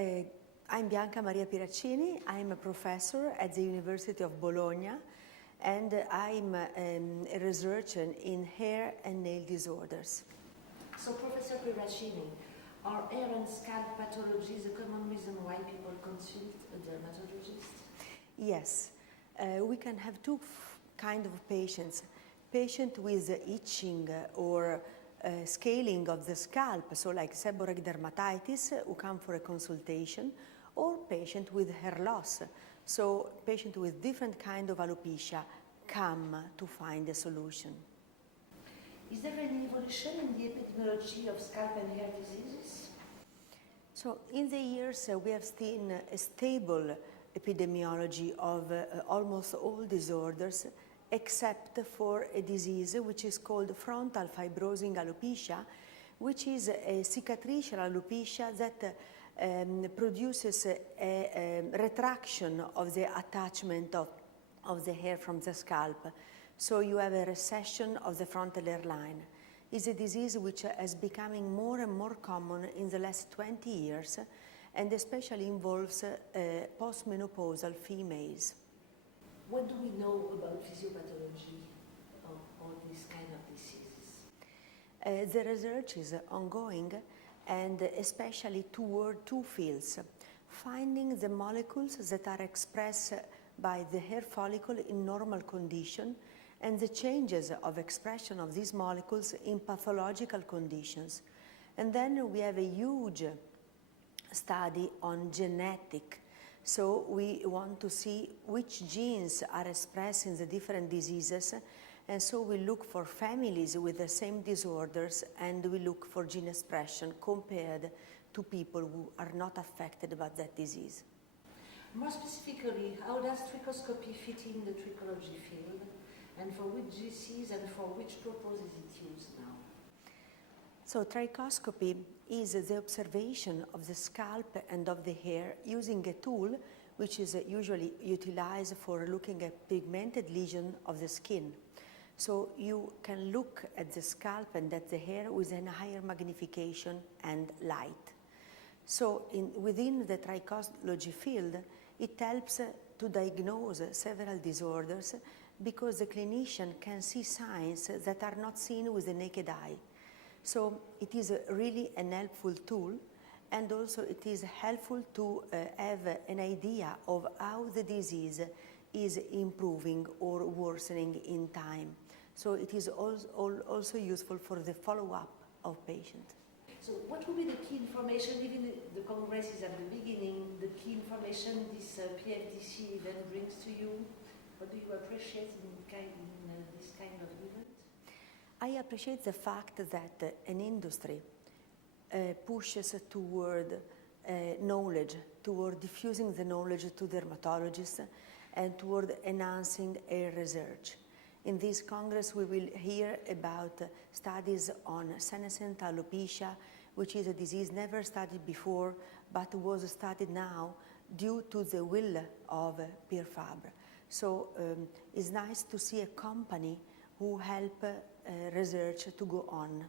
Uh, I'm Bianca Maria Piraccini. I'm a professor at the University of Bologna, and I'm a researcher in hair and nail disorders. So, Professor Piraccini, are hair and scalp pathologies a common reason why people consult a dermatologist? Yes, we can have two kinds of patients. Patient with itching or scaling of the scalp, so like seborrheic dermatitis, who come for a consultation, or patient with hair loss, so patient with different kind of alopecia come to find a solution. Is there any evolution in the epidemiology of scalp and hair diseases? So in the years we have seen a stable epidemiology of almost all disorders, except for a disease which is called frontal fibrosing alopecia, which is a cicatricial alopecia that produces a retraction of the attachment of the hair from the scalp. So you have a recession of the frontal hairline. It's a disease which is becoming more and more common in the last 20 years, and especially involves postmenopausal females. What do we know about physiopathology of all these kind of diseases? The research is ongoing, and especially toward two fields: finding the molecules that are expressed by the hair follicle in normal condition, and the changes of expression of these molecules in pathological conditions. And then we have a huge study on genetic. So we want to see which genes are expressed in the different diseases, and so we look for families with the same disorders, and we look for gene expression compared to people who are not affected by that disease. More specifically, how does trichoscopy fit in the trichology field, and for which disease and for which purpose is it used now? So trichoscopy is the observation of the scalp and of the hair using a tool which is usually utilized for looking at pigmented lesion of the skin. So you can look at the scalp and at the hair with a higher magnification and light. So within the trichology field, it helps to diagnose several disorders because the clinician can see signs that are not seen with the naked eye. So it is really an helpful tool, and also it is helpful to have an idea of how the disease is improving or worsening in time. So it is also useful for the follow-up of patients. So what will be the key information, even the Congress is at the beginning, the key information this PFDC event brings to you? What do you appreciate in this kind of event? I appreciate the fact that an industry pushes toward knowledge, toward diffusing the knowledge to dermatologists, and toward enhancing hair research. In this Congress, we will hear about studies on senescent alopecia, which is a disease never studied before, but was studied now due to the will of Pierre Fabre. So it's nice to see a company who help research to go on.